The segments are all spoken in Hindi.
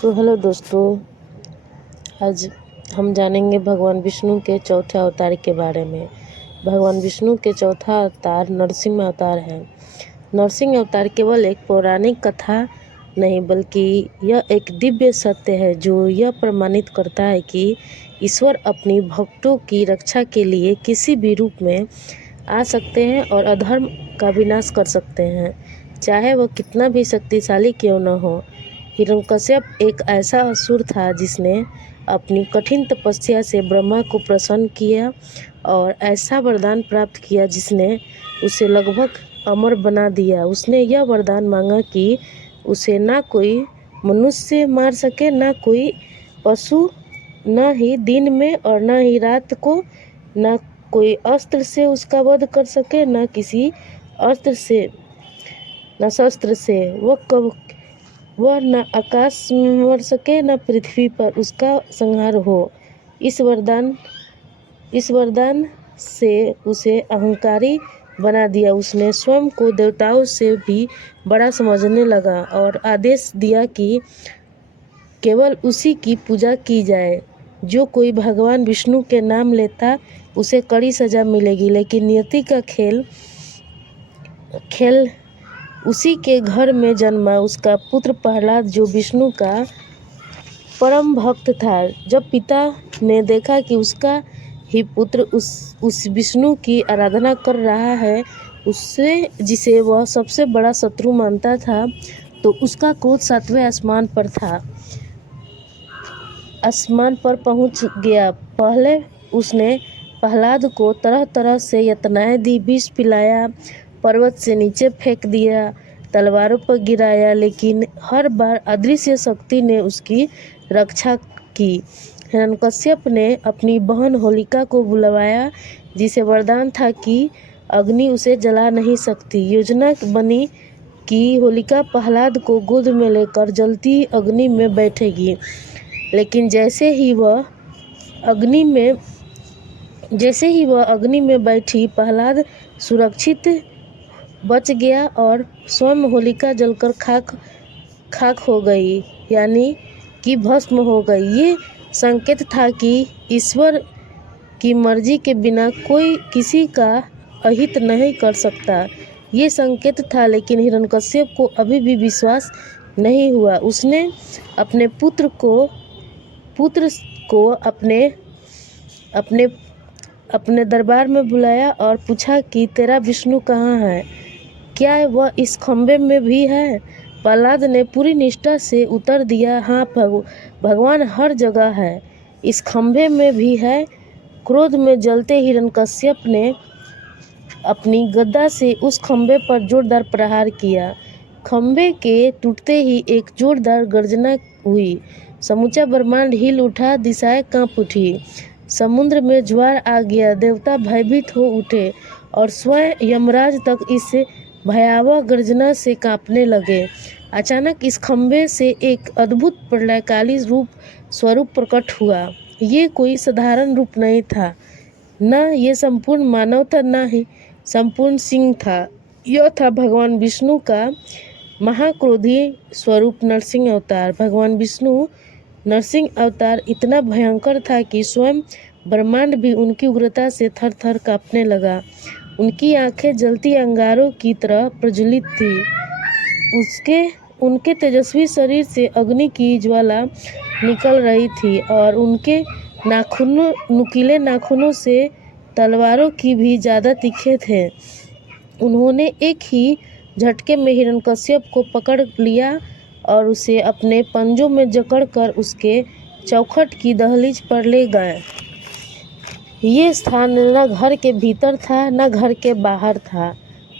हेलो दोस्तों, आज हम जानेंगे भगवान विष्णु के चौथे अवतार के बारे में। भगवान विष्णु के चौथा अवतार नरसिंह अवतार है। नरसिंह अवतार केवल एक पौराणिक कथा नहीं बल्कि यह एक दिव्य सत्य है जो यह प्रमाणित करता है कि ईश्वर अपनी भक्तों की रक्षा के लिए किसी भी रूप में आ सकते हैं और अधर्म का विनाश कर सकते हैं, चाहे वह कितना भी शक्तिशाली क्यों न हो। हिरण्यकश्यप एक ऐसा असुर था जिसने अपनी कठिन तपस्या से ब्रह्मा को प्रसन्न किया और ऐसा वरदान प्राप्त किया जिसने उसे लगभग अमर बना दिया। उसने यह वरदान मांगा कि उसे ना कोई मनुष्य मार सके, ना कोई पशु, न ही दिन में और न ही रात को, न कोई अस्त्र से उसका वध कर सके, न किसी अस्त्र से, न शस्त्र से। वह न आकाश में मर सके, न पृथ्वी पर उसका संहार हो। इस वरदान से उसे अहंकारी बना दिया। उसने स्वयं को देवताओं से भी बड़ा समझने लगा और आदेश दिया कि केवल उसी की पूजा की जाए। जो कोई भगवान विष्णु के नाम लेता उसे कड़ी सजा मिलेगी, लेकिन नियति का खेल उसी के घर में जन्मा उसका पुत्र प्रहलाद, जो विष्णु का परम भक्त था। जब पिता ने देखा कि उसका ही पुत्र उस विष्णु की आराधना कर रहा है, उससे जिसे वह सबसे बड़ा शत्रु मानता था, तो उसका क्रोध सातवें आसमान पर पहुंच गया। पहले उसने प्रहलाद को तरह तरह से यातनाएं दी, विष पिलाया, पर्वत से नीचे फेंक दिया, तलवारों पर गिराया, लेकिन हर बार अदृश्य शक्ति ने उसकी रक्षा की। हिरण्यकश्यप ने अपनी बहन होलिका को बुलवाया, जिसे वरदान था कि अग्नि उसे जला नहीं सकती। योजना बनी कि होलिका प्रहलाद को गोद में लेकर जलती अग्नि में बैठेगी, लेकिन जैसे ही वह अग्नि में बैठी, प्रहलाद सुरक्षित बच गया और स्वयं होलिका जलकर खाक हो गई, यानी कि भस्म हो गई। ये संकेत था कि ईश्वर की मर्जी के बिना कोई किसी का अहित नहीं कर सकता। ये संकेत था, लेकिन हिरण्यकश्यप को अभी भी विश्वास नहीं हुआ। उसने अपने पुत्र को अपने दरबार में बुलाया और पूछा कि तेरा विष्णु कहाँ है? क्या वह इस खंभे में भी है? प्रहलाद ने पूरी निष्ठा से उत्तर दिया, हाँ भगवान हर जगह है, इस खंभे में भी है। क्रोध में जलते हिरण्यकश्यप ने अपनी गदा से उस खंभे पर जोरदार प्रहार किया। खंभे के टूटते ही एक जोरदार गर्जना हुई। समूचा ब्रह्मांड हिल उठा, दिशाएं कांप उठी, समुद्र में ज्वार आ गया, देवता भयभीत हो उठे और स्वयं यमराज तक इस भयावह गर्जना से कांपने लगे। अचानक इस खंभे से एक अद्भुत प्रलयकाली स्वरूप प्रकट हुआ। ये कोई साधारण रूप नहीं था, न ये संपूर्ण मानव था, न ही संपूर्ण सिंह था। यह था भगवान विष्णु का महाक्रोधी स्वरूप, नरसिंह अवतार। भगवान विष्णु नरसिंह अवतार इतना भयंकर था कि स्वयं ब्रह्मांड भी उनकी उग्रता से थर थर कांपने लगा। उनकी आंखें जलती अंगारों की तरह प्रज्वलित थी। उनके तेजस्वी शरीर से अग्नि की ज्वाला निकल रही थी और उनके नुकीले नाखूनों से तलवारों की भी ज़्यादा तीखे थे। उन्होंने एक ही झटके में हिरण्यकश्यप को पकड़ लिया और उसे अपने पंजों में जकड़कर उसके चौखट की दहलीज पर ले गए। ये स्थान न घर के भीतर था, न घर के बाहर था।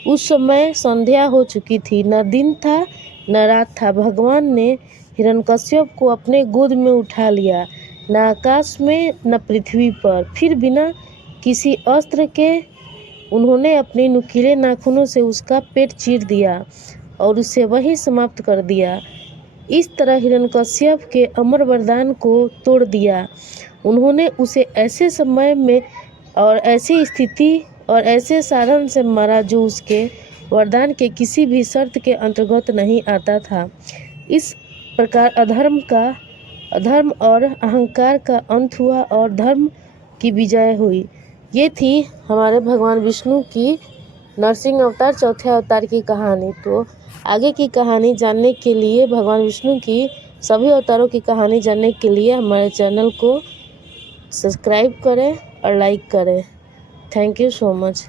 उस समय संध्या हो चुकी थी, न दिन था न रात था। भगवान ने हिरण्यकश्यप को अपने गोद में उठा लिया, न आकाश में न पृथ्वी पर। फिर बिना किसी अस्त्र के उन्होंने अपने नुकीले नाखूनों से उसका पेट चीर दिया और उसे वहीं समाप्त कर दिया। इस तरह हिरण्यकश्यप के अमर वरदान को तोड़ दिया। उन्होंने उसे ऐसे समय में और ऐसी स्थिति और ऐसे साधन से मारा जो उसके वरदान के किसी भी शर्त के अंतर्गत नहीं आता था। इस प्रकार अधर्म और अहंकार का अंत हुआ और धर्म की विजय हुई। ये थी हमारे भगवान विष्णु की नरसिंह अवतार चौथे अवतार की कहानी। तो आगे की कहानी जानने के लिए, भगवान विष्णु की सभी अवतारों की कहानी जानने के लिए हमारे चैनल को सब्सक्राइब करें और लाइक करें। Thank you so much.